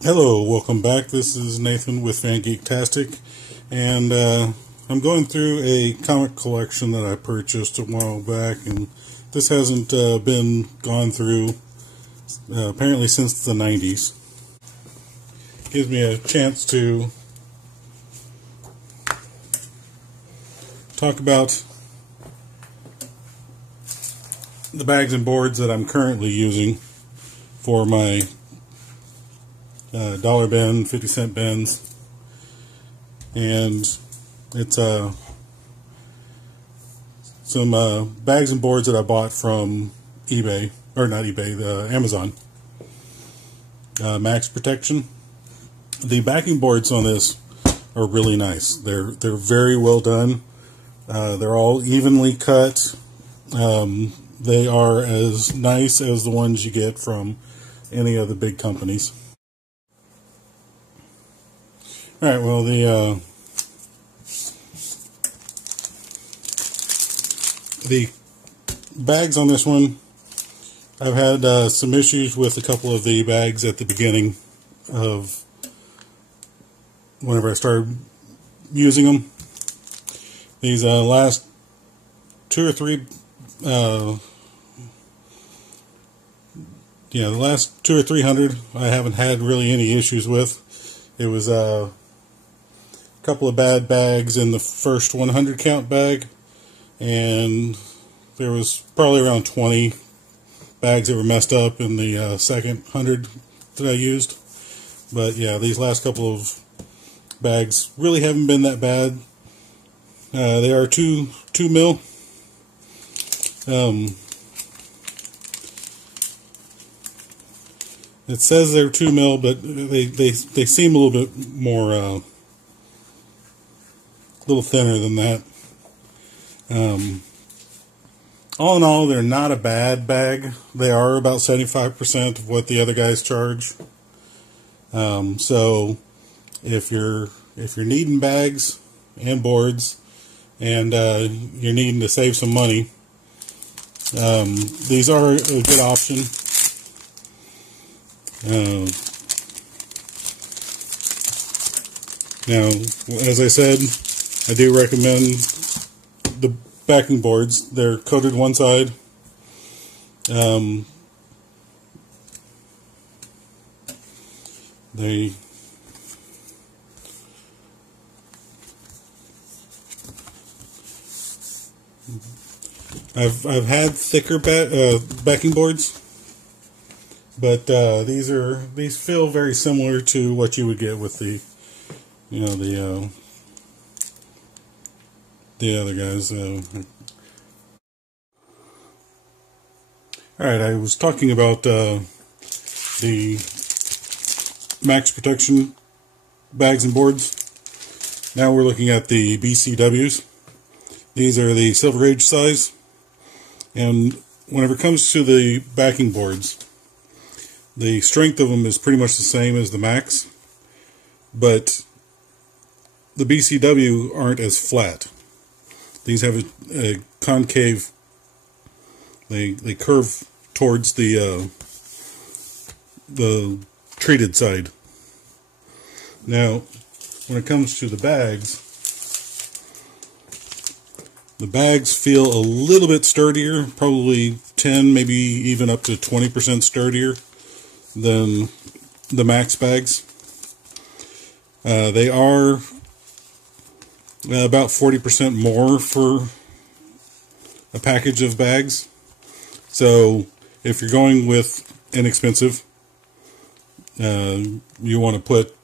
Hello, welcome back. This is Nathan with Fangeektastic, and I'm going through a comic collection that I purchased a while back, and this hasn't been gone through apparently since the 90s. Gives me a chance to talk about the bags and boards that I'm currently using for my dollar bin, 50-cent bins, and it's some bags and boards that I bought from eBay, or not eBay, the Amazon. Max Protection. The backing boards on this are really nice. They're very well done. They're all evenly cut. They are as nice as the ones you get from any of the big companies. Alright, well, the bags on this one, I've had some issues with a couple of the bags at the beginning of whenever I started using them. These last the last 2 or 300 I haven't had really any issues with. It was a couple of bad bags in the first 100 count bag, and there was probably around 20 bags that were messed up in the second 100 that I used. But yeah, these last couple of bags really haven't been that bad. They are 2 mil. It says they're 2 mil, but they seem a little bit more, a little thinner than that. All in all, they're not a bad bag. They are about 75% of what the other guys charge. So if you're needing bags and boards, and you're needing to save some money, these are a good option. Now, as I said, I do recommend the backing boards. They're coated one side. I've had thicker backing boards, but these feel very similar to what you would get with the other guys. Alright, I was talking about the Max Protection bags and boards. Now we're looking at the Bcws. These are the Silver Age size. And whenever it comes to the backing boards, the strength of them is pretty much the same as the Max, but the BCW aren't as flat. These have a concave, they curve towards the treated side. Now, when it comes to the bags feel a little bit sturdier, probably 10, maybe even up to 20% sturdier than the Max bags. They are about 40% more for a package of bags. So if you're going with inexpensive, you want to put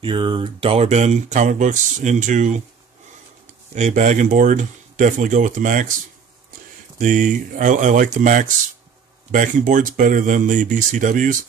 your dollar bin comic books into a bag and board, definitely go with the Max. I like the Max backing boards better than the BCWs,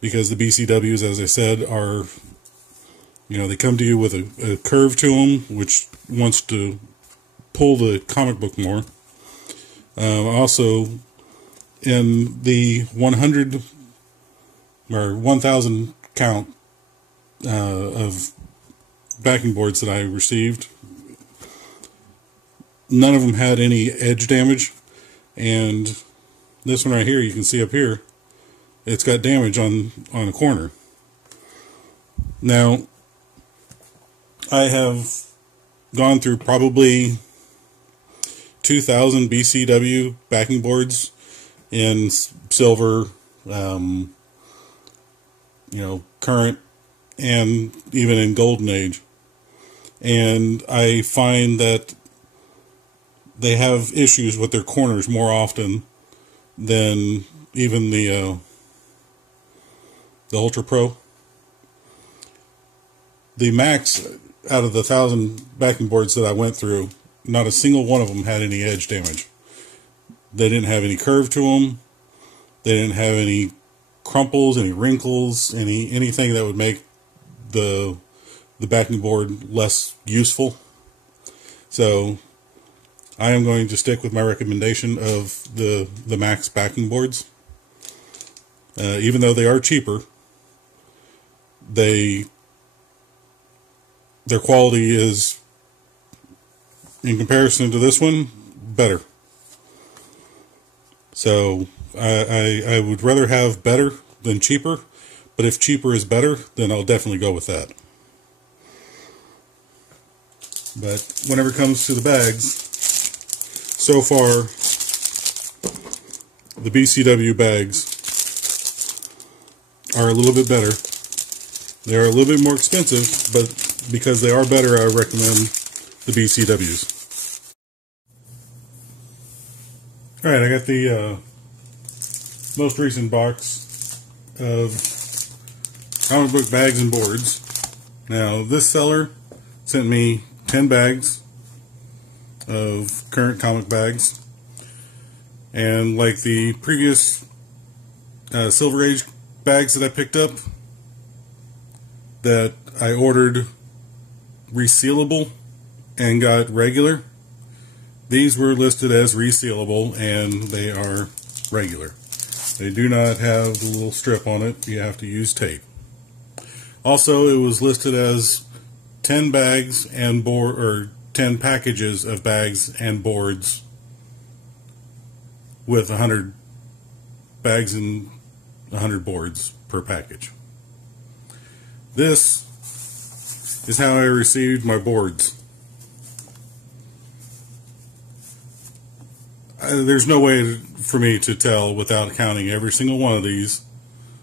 because the BCWs, as I said, are, they come to you with a curve to them, which wants to pull the comic book more. Also, in the 100 or 1,000 count of backing boards that I received, none of them had any edge damage, and this one right here, you can see up here, it's got damage on a corner. Now, I have gone through probably 2,000 BCW backing boards in silver, current, and even in golden age. And I find that they have issues with their corners more often than even the Ultra Pro. The Max, out of the 1,000 backing boards that I went through, not a single one of them had any edge damage. They didn't have any curve to them. They didn't have any crumples, any wrinkles, anything that would make the backing board less useful. So I am going to stick with my recommendation of the Max backing boards. Even though they are cheaper, their quality is, in comparison to this one, better. So I would rather have better than cheaper, but if cheaper is better, then I'll definitely go with that. But whenever it comes to the bags, so far the BCW bags are a little bit better. They are a little bit more expensive, but because they are better, I recommend the BCWs. Alright, I got the most recent box of comic book bags and boards. Now, this seller sent me 10 bags of current comic bags. And like the previous Silver Age bags that I picked up, that I ordered resealable and got regular, these were listed as resealable and they are regular. They do not have the little strip on it. You have to use tape. Also, it was listed as 10 bags and 10 packages of bags and boards with 100 bags and 100 boards per package. This is how I received my boards. There's no way for me to tell without counting every single one of these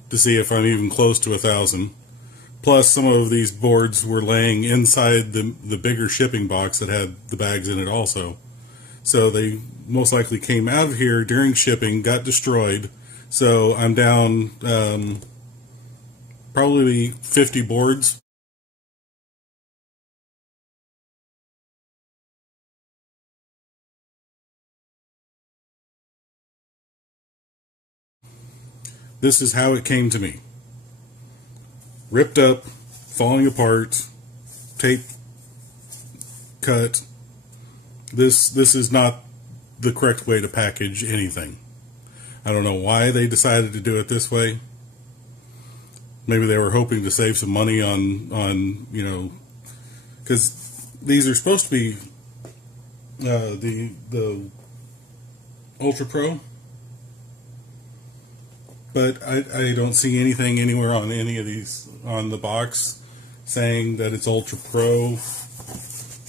to see if I'm even close to 1,000. Plus, some of these boards were laying inside the bigger shipping box that had the bags in it also. So they most likely came out of here during shipping, got destroyed. So I'm down probably 50 boards. This is how it came to me. Ripped up, falling apart, tape cut. This is not the correct way to package anything. I don't know why they decided to do it this way. Maybe they were hoping to save some money on because these are supposed to be the Ultra Pro. But I don't see anything anywhere on any of these on the box saying that it's Ultra Pro.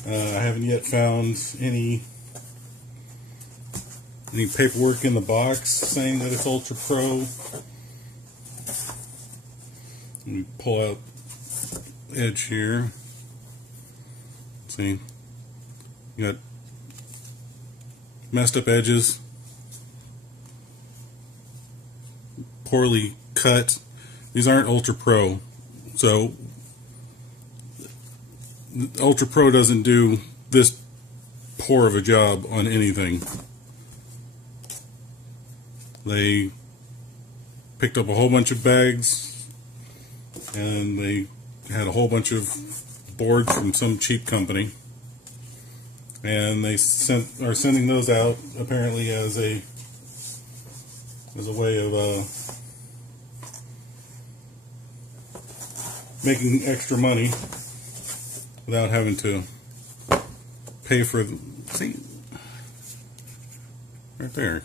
I haven't yet found any paperwork in the box saying that it's Ultra Pro. Let me pull out edge here. See, you got messed up edges. Poorly cut. These aren't Ultra Pro, so Ultra Pro doesn't do this poor of a job on anything. They picked up a whole bunch of bags and they had a whole bunch of boards from some cheap company, and they are sending those out apparently as a way of making extra money without having to pay for see right there.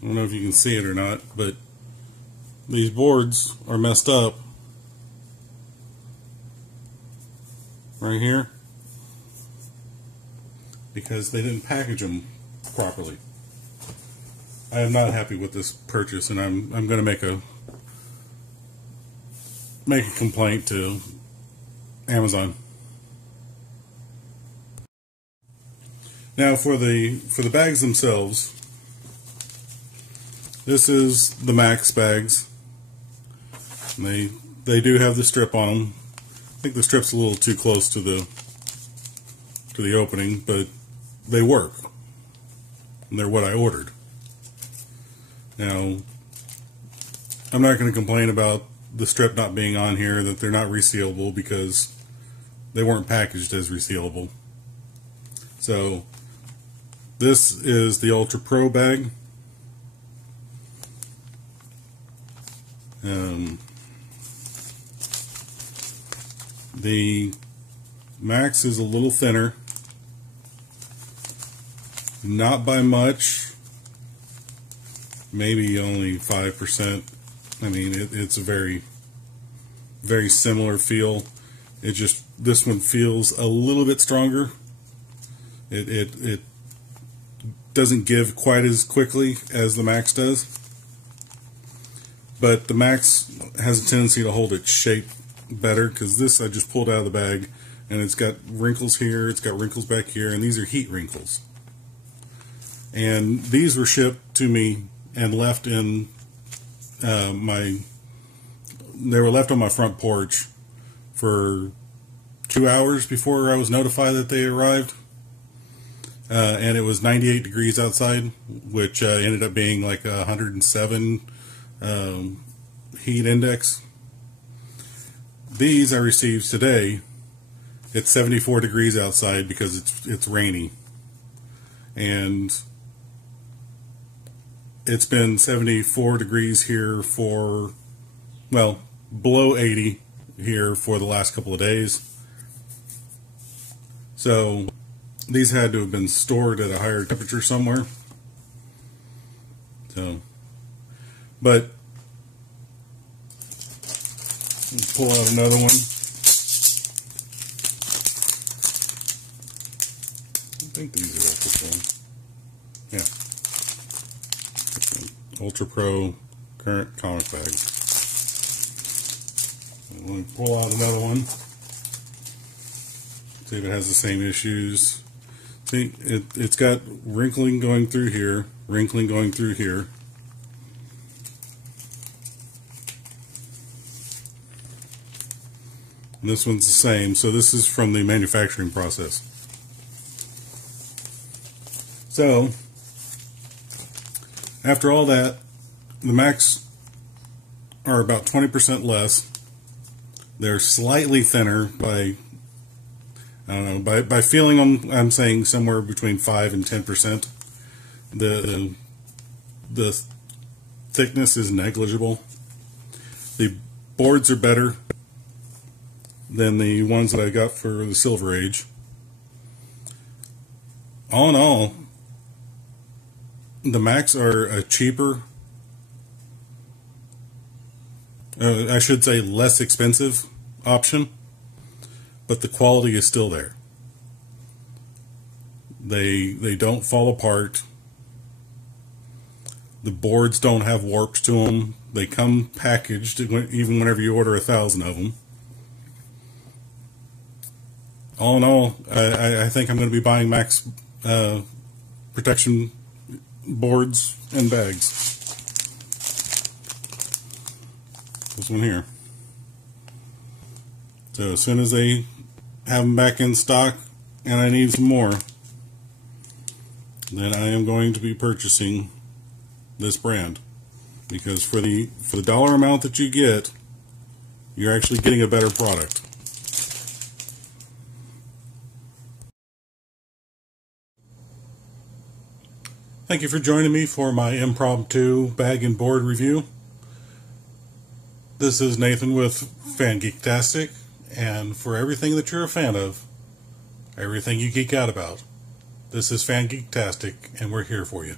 I don't know if you can see it or not, but these boards are messed up right here because they didn't package them properly. I am not happy with this purchase, and I'm going to make a complaint to Amazon. Now for the bags themselves, this is the Max bags. And they do have the strip on them. I think the strip's a little too close to the opening, but they work. And they're what I ordered. Now, I'm not going to complain about the strip not being on here, that they're not resealable, because they weren't packaged as resealable. So, this is the Ultra Pro bag. The Max is a little thinner, not by much, maybe only 5%. I mean, it's a very, very similar feel. It just, this one feels a little bit stronger. It doesn't give quite as quickly as the Max does, but the Max has a tendency to hold its shape better, because this I just pulled out of the bag, and it's got wrinkles here, it's got wrinkles back here, and these are heat wrinkles. And these were shipped to me and left in they were left on my front porch for 2 hours before I was notified that they arrived. And it was 98 degrees outside, which ended up being like 107 heat index. These I received today. It's 74 degrees outside because it's rainy, and it's been 74 degrees here for, well, below 80 here for the last couple of days. So these had to have been stored at a higher temperature somewhere. So, but pull out another one. I think these are Ultra Pro. Yeah. Ultra Pro current comic bag. Let me pull out another one. See if it has the same issues. See, it's got wrinkling going through here, wrinkling going through here. And this one's the same, so this is from the manufacturing process. So, after all that, the Max are about 20% less. They're slightly thinner by, I don't know, by feeling them, I'm saying somewhere between 5 and 10%. The thickness is negligible. The boards are better than the ones that I got for the Silver Age. All in all, the Max are a cheaper, I should say less expensive option, but the quality is still there. They don't fall apart. The boards don't have warps to them. They come packaged even whenever you order 1,000 of them. All in all, I think I'm going to be buying Max protection boards and bags. This one here. So as soon as they have them back in stock and I need some more, then I am going to be purchasing this brand, because for the dollar amount that you get, you're actually getting a better product. Thank you for joining me for my impromptu bag and board review. This is Nathan with Fan Geektastic, and for everything that you're a fan of, everything you geek out about, this is Fan Geektastic, and we're here for you.